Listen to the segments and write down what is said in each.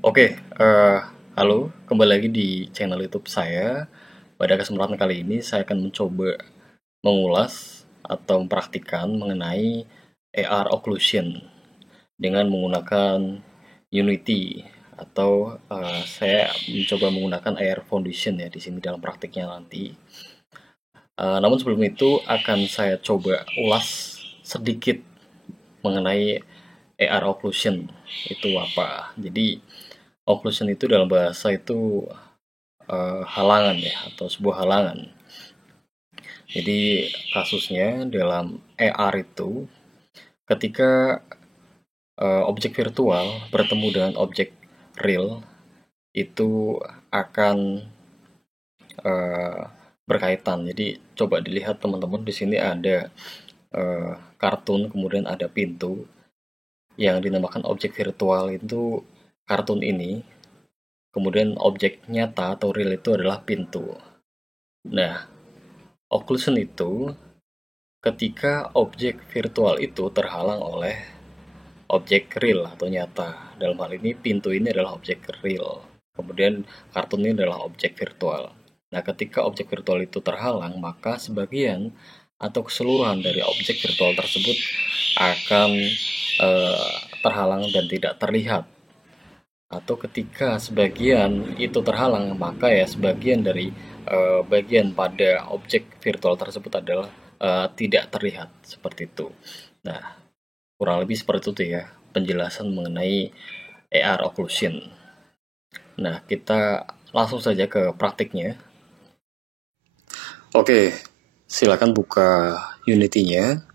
Oke, halo, kembali lagi di channel YouTube saya. Pada kesempatan kali ini saya akan mencoba mengulas atau mempraktikkan mengenai AR occlusion dengan menggunakan Unity atau saya mencoba menggunakan AR Foundation ya di sini dalam praktiknya nanti. Namun sebelum itu akan saya coba ulas sedikit mengenai AR occlusion itu apa. Jadi occlusion itu dalam bahasa itu halangan ya atau sebuah halangan. Jadi kasusnya dalam AR itu ketika objek virtual bertemu dengan objek real itu akan uh, berkaitan. Jadi coba dilihat teman-teman di sini ada kartun kemudian ada pintu yang dinamakan objek virtual itu kartun ini. Kemudian objek nyata atau real itu adalah pintu. Nah, occlusion itu ketika objek virtual itu terhalang oleh objek real atau nyata. Dalam hal ini pintu ini adalah objek real. Kemudian kartun ini adalah objek virtual. Nah, ketika objek virtual itu terhalang, maka sebagian atau keseluruhan dari objek virtual tersebut akan terhalang dan tidak terlihat. Atau ketika sebagian itu terhalang, maka ya sebagian dari bagian pada objek virtual tersebut adalah tidak terlihat seperti itu. Nah, kurang lebih seperti itu ya penjelasan mengenai AR occlusion. Nah, kita langsung saja ke praktiknya. Oke, silakan buka Unity-nya.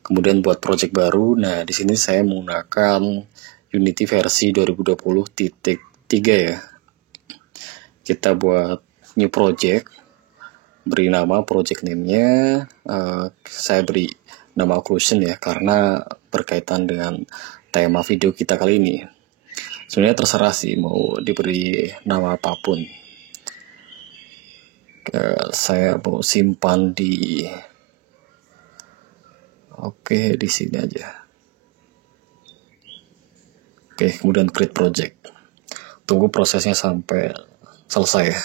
Kemudian buat project baru. Nah, di sini saya menggunakan Unity versi 2020.3 ya. Kita buat new project, beri nama project name-nya, saya beri nama occlusion ya, karena berkaitan dengan tema video kita kali ini. Sebenarnya terserah sih mau diberi nama apapun. Saya mau simpan di di sini aja. Oke, kemudian create project. Tunggu prosesnya sampai selesai ya.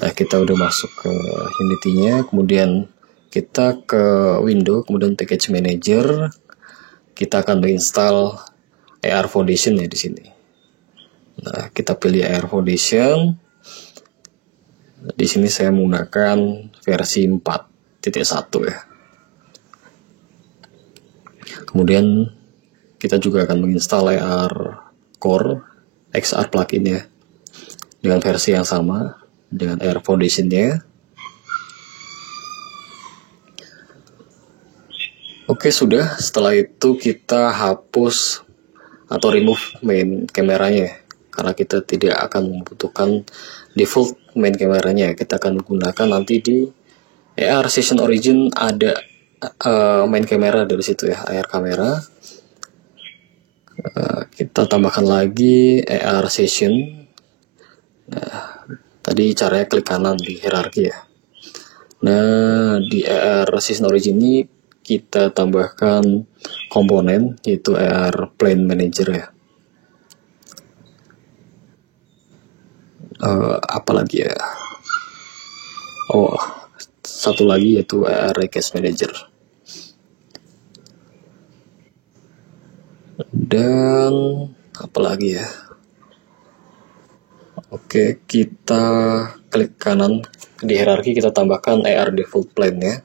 Nah, kita udah masuk ke Unity-nya, kemudian kita ke window, kemudian package manager, kita akan menginstal AR Foundation ya di sini. Nah, kita pilih AR Foundation. Di sini saya menggunakan versi 4.1 ya. Kemudian kita juga akan menginstal AR Core XR plugin ya, dengan versi yang sama dengan AR Foundation-nya. Oke, sudah. Setelah itu kita hapus atau remove main kameranya, karena kita tidak akan membutuhkan default main kameranya. Kita akan menggunakan nanti di AR Session Origin ada main kamera dari situ ya, AR kamera. Kita tambahkan lagi AR Session. Nah, tadi caranya klik kanan di hierarki ya. Nah, di AR Session Origin ini kita tambahkan komponen yaitu AR Plane Manager ya. Apalagi ya? Oh, satu lagi yaitu AR Request Manager. Dan apalagi ya? Oke, kita klik kanan di hierarki, kita tambahkan AR Default Plane ya.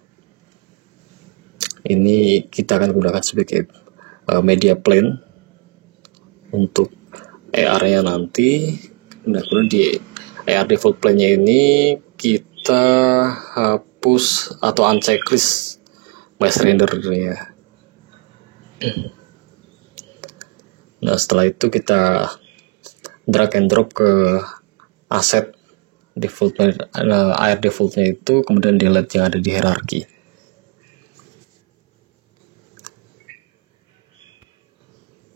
Ini kita akan gunakan sebagai media plane untuk AR-nya nanti. Nah, kemudian di AR Default Plane-nya ini kita hapus atau unchecklist mass render-nya. Nah, setelah itu kita drag and drop ke aset default AR default-nya itu, kemudian delete yang ada di hierarki.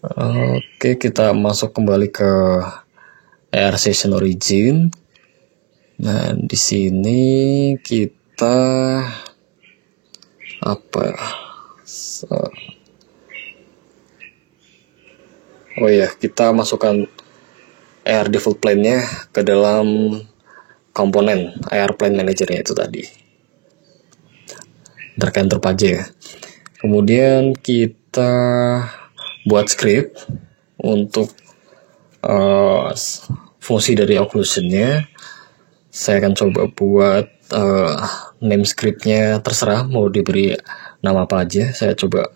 Oke, kita masuk kembali ke AR Session Origin. Nah, di sini kita Oh ya, kita masukkan AR default plane-nya ke dalam komponen AR plane manager-nya itu tadi. Drag and drop aja ya. Kemudian kita buat script untuk fungsi dari occlusion-nya. Saya akan coba buat name script-nya, terserah mau diberi nama apa aja. Saya coba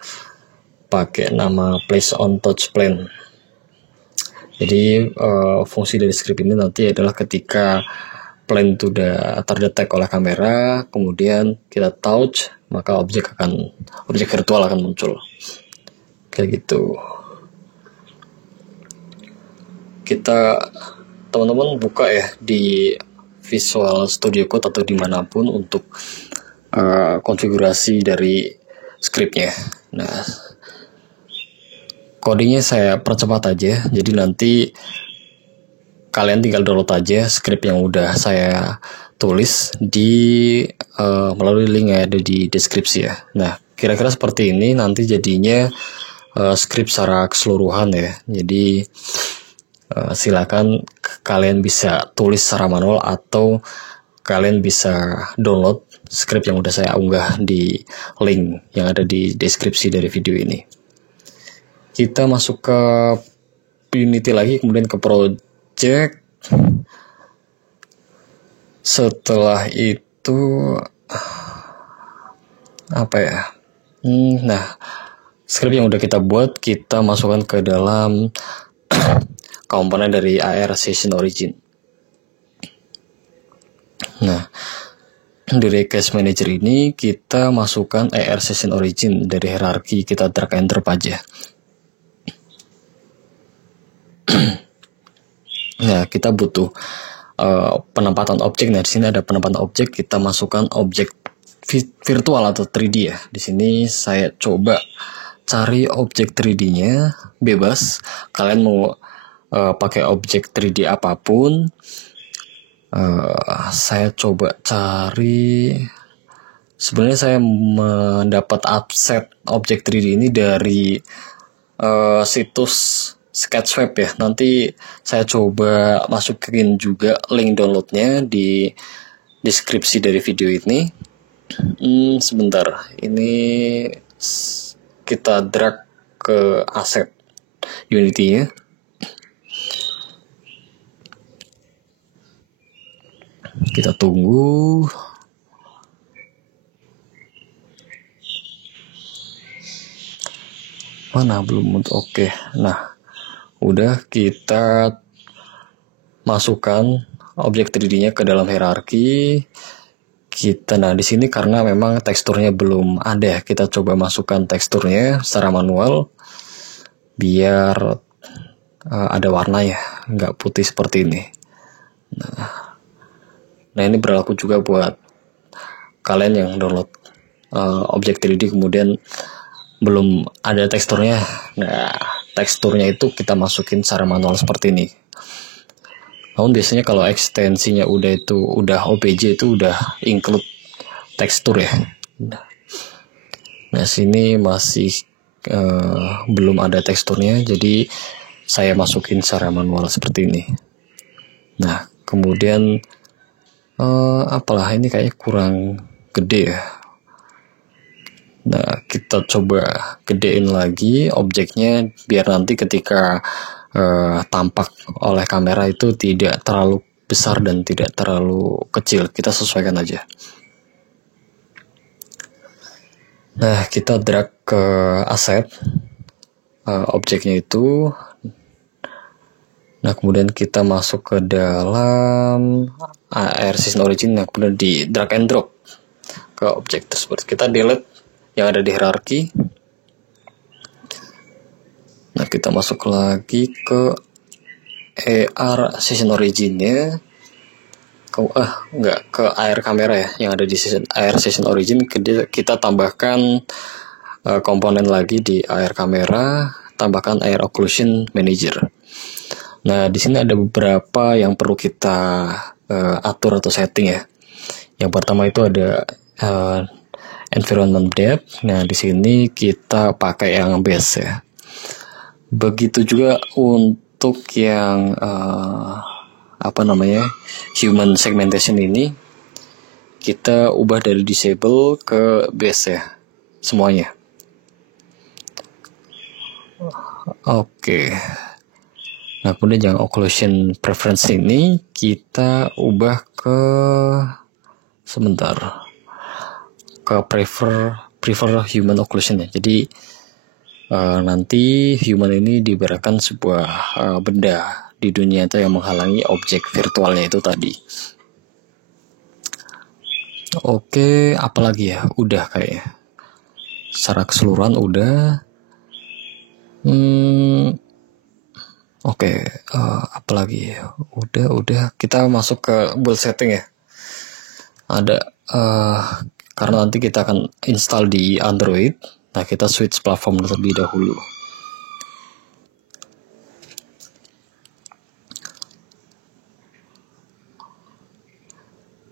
pakai nama place on touch plane. Jadi fungsi dari script ini nanti adalah ketika plane itu udah terdetek oleh kamera, kemudian kita touch, maka objek virtual akan muncul. Kayak gitu. Kita teman-teman buka ya di Visual Studio Code atau dimanapun untuk konfigurasi dari scriptnya. Nah, codingnya saya percepat aja, jadi nanti kalian tinggal download aja script yang udah saya tulis di melalui link yang ada di deskripsi ya. Nah, kira-kira seperti ini nanti jadinya script secara keseluruhan ya. Jadi silakan kalian bisa tulis secara manual atau kalian bisa download script yang udah saya unggah di link yang ada di deskripsi dari video ini. Kita masuk ke Unity lagi, kemudian ke project. Setelah itu apa ya? Nah, script yang udah kita buat kita masukkan ke dalam komponen dari AR Session Origin. Nah, dari Case Manager ini kita masukkan AR Session Origin dari hierarki, kita drag and drop aja. Nah, kita butuh penempatan objek. Nah, di sini ada penempatan objek, kita masukkan objek virtual atau 3D ya. Di sini saya coba cari objek 3D-nya bebas. Kalian mau pakai objek 3D apapun. Saya coba cari. Sebenarnya saya mendapat offset objek 3D ini dari situs Sketchweb ya. Nanti saya coba masukin juga link downloadnya di deskripsi dari video ini. Sebentar, ini kita drag ke aset Unity-nya. Kita tunggu. Mana belum? Oke. Nah, udah kita masukkan objek 3D-nya ke dalam hierarki. Nah di sini karena memang teksturnya belum ada, kita coba masukkan teksturnya secara manual biar ada warnanya, nggak putih seperti ini. Nah ini berlaku juga buat kalian yang download objek 3D kemudian belum ada teksturnya. Nah teksturnya itu kita masukin secara manual seperti ini. Namun biasanya kalau ekstensinya udah OBJ itu udah include tekstur ya. Nah sini masih belum ada teksturnya, jadi saya masukin secara manual seperti ini. Nah kemudian apalah ini kayaknya kurang gede ya. Nah kita coba gedein lagi objeknya biar nanti ketika tampak oleh kamera itu tidak terlalu besar dan tidak terlalu kecil. Kita sesuaikan aja. Nah kita drag ke aset objeknya itu. Nah kemudian kita masuk ke dalam AR Session Origin. Nah kemudian di drag and drop ke objek tersebut. Kita delete yang ada di hierarki. Nah kita masuk lagi ke AR Session Origin-nya. Ke AR kamera ya yang ada di AR Session Origin. Kita tambahkan komponen lagi di AR kamera, tambahkan AR Occlusion Manager. Nah di sini ada beberapa yang perlu kita atur atau setting ya. Yang pertama itu ada environment depth. Nah, di sini kita pakai yang base ya. Begitu juga untuk yang human segmentation ini, kita ubah dari disable ke base ya, semuanya. Oke. Nah, kemudian yang occlusion preference ini kita ubah ke prefer human occlusion ya. Jadi nanti human ini diberikan sebuah benda di dunia nyata yang menghalangi objek virtualnya itu tadi. Oke, apalagi ya? Udah kayaknya. Secara keseluruhan udah. Oke, apalagi? Udah. Kita masuk ke build setting ya. Ada karena nanti kita akan install di Android. Nah, kita switch platform terlebih dahulu.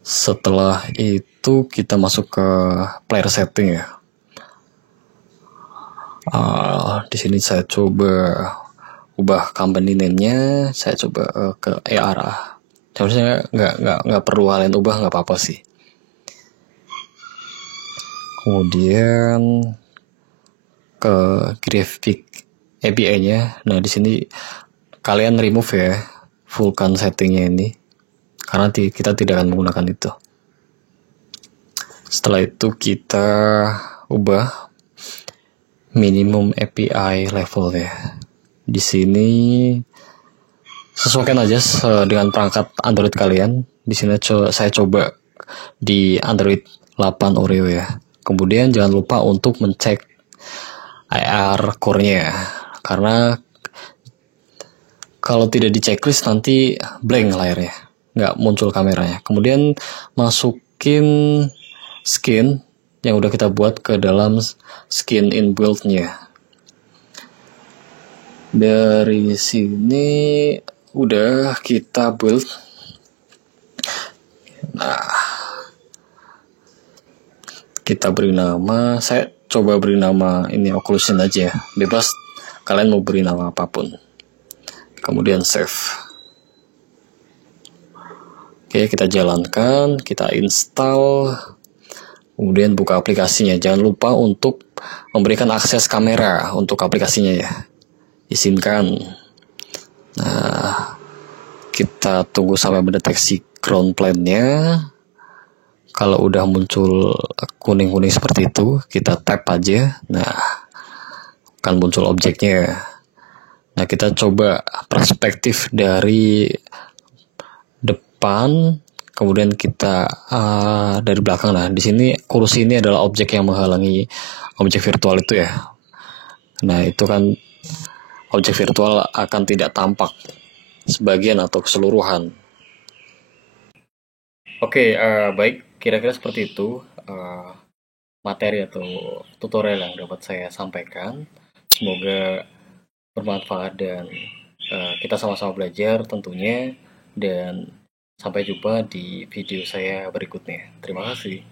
Setelah itu kita masuk ke player setting ya. Di sini saya coba ubah company name-nya, saya coba ke AR. Seharusnya nggak perlu kalian ubah, nggak apa-apa sih. Kemudian ke graphic API-nya. Nah, di sini kalian remove ya Vulkan settingnya ini, karena kita tidak akan menggunakan itu. Setelah itu kita ubah minimum API level ya. Di sini sesuaikan aja dengan perangkat Android kalian. Di sini saya coba di Android 8 Oreo ya. Kemudian jangan lupa untuk mencek AR core-nya, karena kalau tidak di checklist nanti blank layarnya, nggak muncul kameranya. Kemudian masukin skin yang udah kita buat ke dalam skin inbuilt-nya. Dari sini udah kita build. Nah, kita beri nama, saya coba beri nama ini occlusion aja ya. Bebas kalian mau beri nama apapun. Kemudian save. Oke, kita jalankan, kita install. Kemudian buka aplikasinya. Jangan lupa untuk memberikan akses kamera untuk aplikasinya ya. Izinkan. Nah, kita tunggu sampai mendeteksi ground plane-nya. Kalau udah muncul kuning-kuning seperti itu, kita tap aja. Nah, akan muncul objeknya. Nah, kita coba perspektif dari depan, kemudian kita dari belakang. Nah, di sini kursi ini adalah objek yang menghalangi objek virtual itu ya. Nah, itu kan objek virtual akan tidak tampak sebagian atau keseluruhan. Oke, baik, kira-kira seperti itu materi atau tutorial yang dapat saya sampaikan. Semoga bermanfaat dan kita sama-sama belajar tentunya, dan sampai jumpa di video saya berikutnya. Terima kasih.